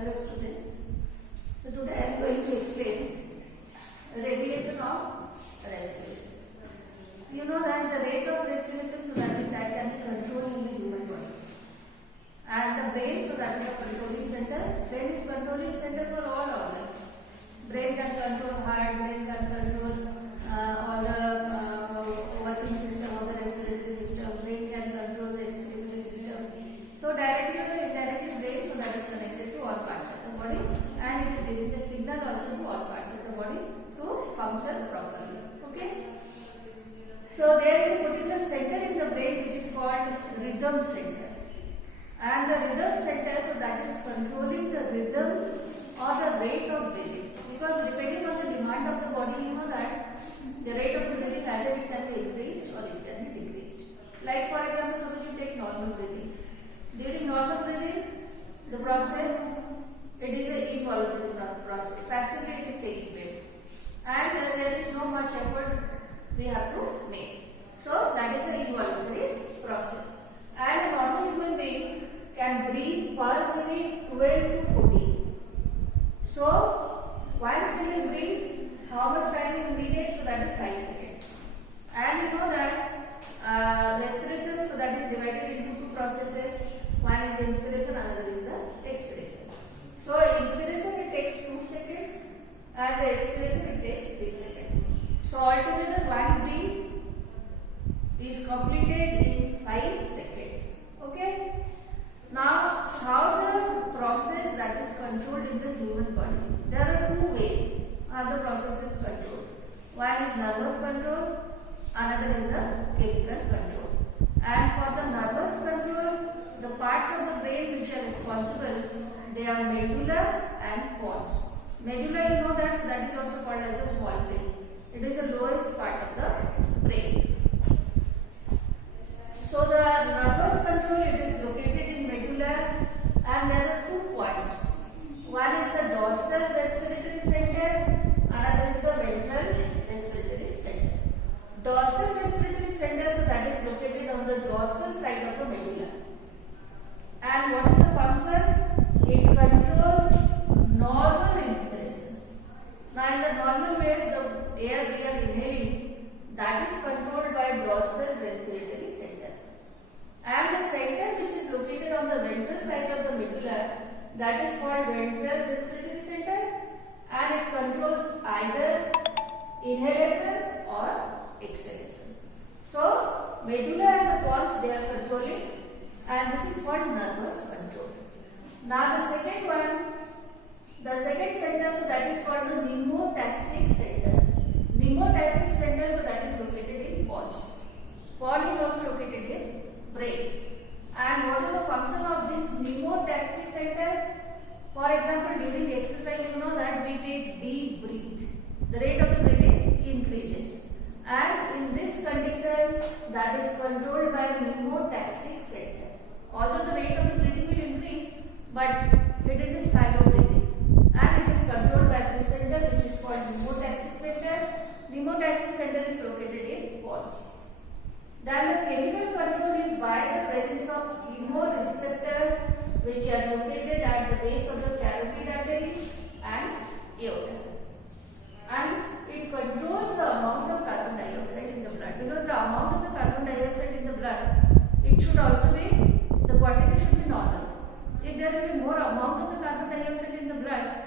Hello students. So today I am going to explain regulation of respiration. You know that the rate of respiration, so that can be controlled in the human body. And the brain, so that is the controlling center. Brain is controlling center for all organs. Brain can control heart, brain can control all the working system of the respiratory system. Brain can control the excretory system. So directly or indirectly, brain, so that is connected to all parts of the body, and it is giving the signal also to all parts of the body to function properly. Okay. So there is a particular center in the brain which is called rhythm center. And the rhythm center, so that is controlling the rhythm or the rate of breathing. Because depending on the demand of the body, you know that the rate of the breathing either it can be increased or it can be decreased. Like for example, suppose you take normal breathing. During normal breathing, the process, it is an involuntary process. Passively it is taking place. And there is no much effort we have to make. So that is an involuntary process. And a normal human being can breathe per minute 12 to 14. So once he will breathe, how much time in minute? So that is 5 seconds. And you know that respiration, so that is divided into two processes. One is inspiration, another is the expiration. So inspiration it takes 2 seconds and the expiration it takes 3 seconds. So altogether one breath is completed in 5 seconds. Okay. Now how the process that is controlled in the human body? There are two ways how the process is controlled. One is nervous control, another is the chemical control. And for the nervous control, the parts of the brain which are responsible, they are medulla and pons. Medulla, you know that, so that is also called as the small brain. It is the lowest part of the brain. So the nervous control, it is located in medulla, and there are 2 points. One is the dorsal respiratory center, another is the ventral respiratory center. Dorsal respiratory center, so that is located on the dorsal side of the medulla. And what is the function? It controls normal inspiration. Now in the normal way, the air we are inhaling, that is controlled by dorsal respiratory center. And the center which is located on the ventral side of the medulla, that is called ventral respiratory center, and it controls either inhalation or exhalation. So medulla and the pons, they are controlling, and this is called nervous control. Now the second one, the second center, so that is called the pneumotaxic center. Pneumotaxic center, so that is located in pons. Pons is also located in brain. And what is the function of this pneumotaxic center? For example, during exercise, you know that we take deep breath. The rate of the breathing increases. And in this condition, that is controlled by pneumotaxic center. Although the rate of the breathing will increase, but it is a shallow breathing, and it is controlled by this center which is called pneumotaxic center. Pneumotaxic center is located in pons. Then the chemical control is by the presence of chemoreceptor which are located at the base of the carotid artery and aorta. And it controls the amount of carbon dioxide in the blood, because the amount of the carbon dioxide in the blood, it should also be, the quantity should be normal. If there will be more amount of the carbon dioxide in the blood,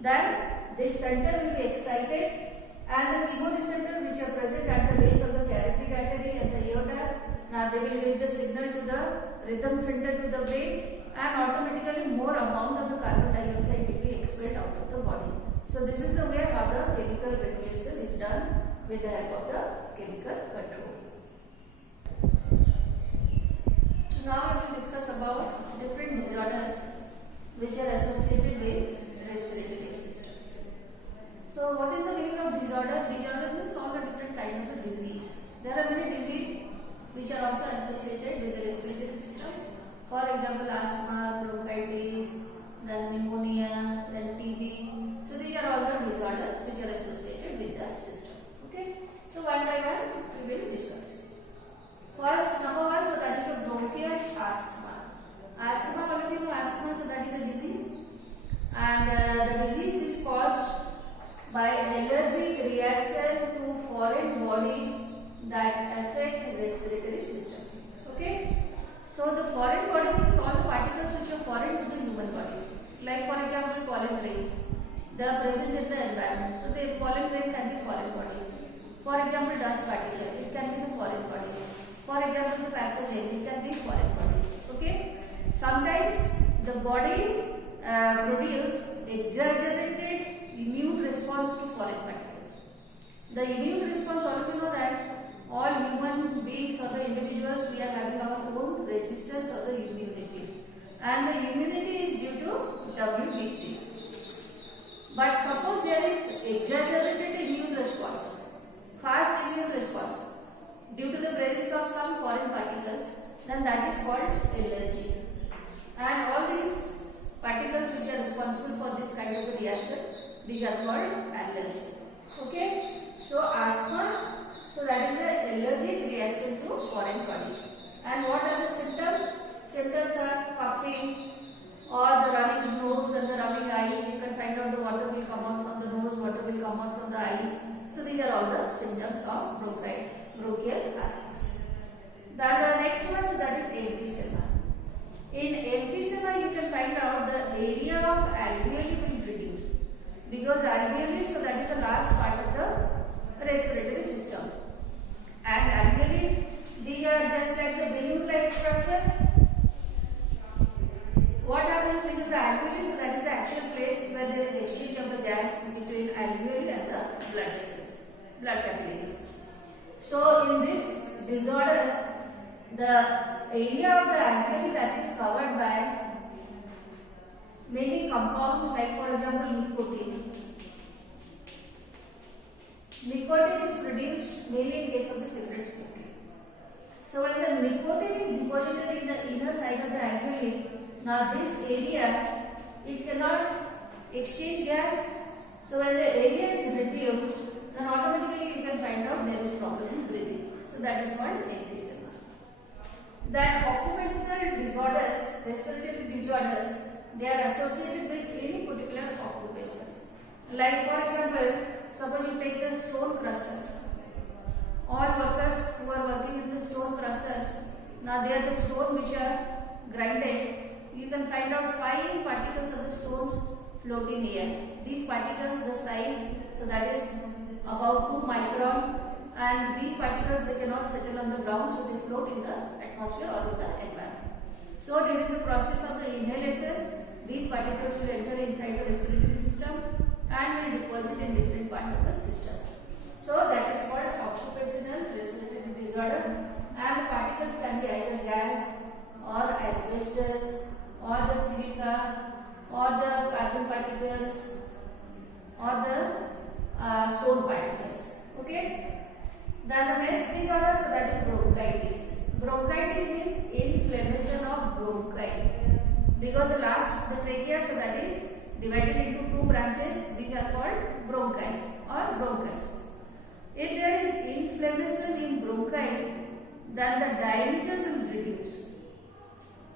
then this center will be excited, and the chemoreceptors which are present at the base of the carotid artery and the aorta, now they will give the signal to the rhythm center to the brain, and automatically more amount of the carbon dioxide will be expelled out of the body. So this is the way how the chemical regulation is done with the help of the chemical control. So now we will discuss about different disorders which are associated with respiratory systems. So what is the meaning of disorder? Disorder means all the different kinds of disease. There are many diseases which are also associated with the respiratory system. For example, asthma, bronchitis, then pneumonia, then TB. So these are all the disorders which are associated with the system. Okay. So one by one we will discuss. First, number 1, so that is a bronchial asthma. foreign bodies that affect respiratory system. Okay. So the foreign body means all the particles which are foreign to the human body. Like for example, pollen grains. They are present in the environment. So the pollen grain can be foreign body. For example, dust particle. It can be the foreign body. For example, the pathogen. It can be foreign body. Okay. Sometimes the body produce exaggerated immune response to foreign particles. The immune response, all of you know that all human beings or the individuals, we are having our own resistance or the immunity, and the immunity is due to WBC. But suppose there is exaggerated immune response, fast immune response due to the presence of some foreign particles, then that is called allergy. And all these particles which are responsible for this kind of a reaction, these are called allergy. Okay. So asthma, so that is an allergic reaction to foreign bodies. And what are the symptoms? Symptoms are coughing or the running nose and the running eyes. You can find out the water will come out from the nose, water will come out from the eyes. So these are all the symptoms of bronchial asthma. Then the next one, so that is emphysema. In emphysema, you can find out the area of alveoli will reduce, because alveoli, so that is the last part of the respiratory system. And alveoli, these are just like the balloon-like structure. What happens is the alveoli, so that is the actual place where there is exchange of the gas between alveoli and the blood vessels, blood capillaries. So in this disorder, the area of the alveoli that is covered by many compounds, like for example nicotine. Nicotine is produced mainly in case of the cigarette smoking. So when the nicotine is deposited in the inner side of the alveoli, now this area, it cannot exchange gas. So when the area is reduced, then automatically you can find out there is problem in breathing. So that is called emphysema. Then occupational disorders, respiratory disorders, they are associated with any particular occupation. Like for example, suppose you take the stone crushers. All workers who are working in the stone crushers, now they are the stone which are grinded. You can find out fine particles of the stones floating here. These particles, the size, so that is about 2 micron, and these particles, they cannot settle on the ground, so they float in the atmosphere or in the environment. So during the process of the inhalation, these particles will enter inside the respiratory system and will deposit in different part of the system. So that is called occupational respiratory disorder, and the particles can be either gas or asbestos or the silica or the carbon particles or the stone particles. Okay. Then the next disorder, so that is bronchitis. Bronchitis means inflammation of bronchi, because the last, the trachea, so that is divided into 2 branches. These are called bronchi or bronchus. If there is inflammation in bronchi, then the diameter will reduce,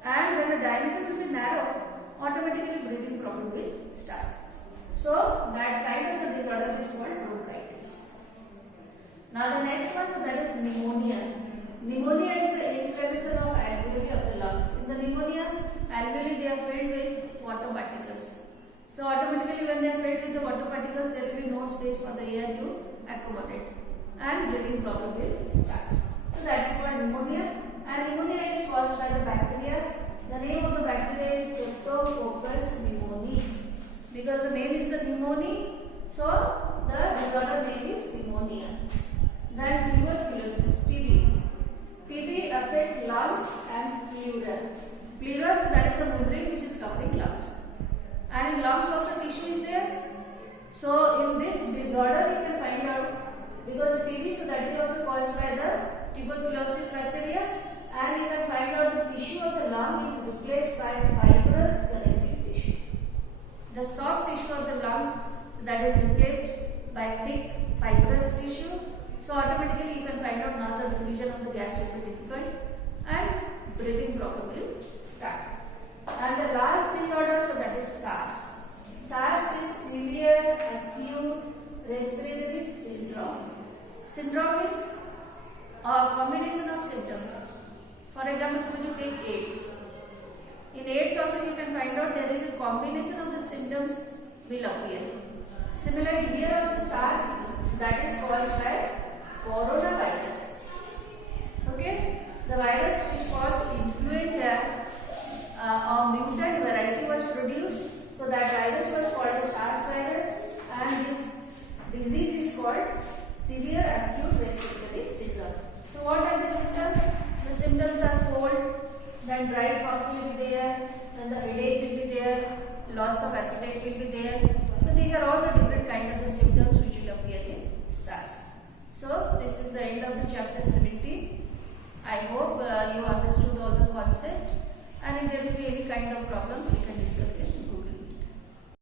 and when the diameter will be narrow, automatically breathing problem will start. So that kind of the disorder is called bronchitis. Now the next one, so that is pneumonia. Pneumonia is the inflammation of alveoli of the lungs. In the pneumonia, alveoli, they are filled with water particles. So automatically when they are filled with the water particles, there will be no space for the air to accommodate, and breathing problem will start. So that is called pneumonia, and pneumonia is caused by the bacteria. The name of the bacteria is Streptococcus pneumoniae, because the name is the pneumonia, so the disorder name is pneumonia. Then tuberculosis, TB. TB affect lungs and pleura. Pleura, so that is the membrane which is covering lungs. And in lungs also tissue is there. So in this disorder you can find out, because the TB, so that is also caused by the tuberculosis bacteria, and you can find out the tissue of the lung is replaced by fibrous connective tissue. The soft tissue of the lung, so that is replaced by thick fibrous tissue. So automatically you can find out now the division of the gas will be difficult, and breathing problem will start. And the last disorder, so that is SARS. SARS is severe acute respiratory syndrome. Syndrome means a combination of symptoms. For example, suppose you take AIDS. In AIDS also you can find out there is a combination of the symptoms will appear. Similarly, here also SARS, that is caused by coronavirus. Okay, the virus which caused influenza, a mutant variety was produced. So that virus was called the SARS virus, and this disease is called severe acute respiratory syndrome. So what are the symptoms? The symptoms are cold, then dry cough will be there, then the headache will be there, loss of appetite will be there. So these are all the different kind of the symptoms which will appear in SARS. So this is the end of the chapter 17. I hope you understood all the concept, and if there will be any kind of problems we can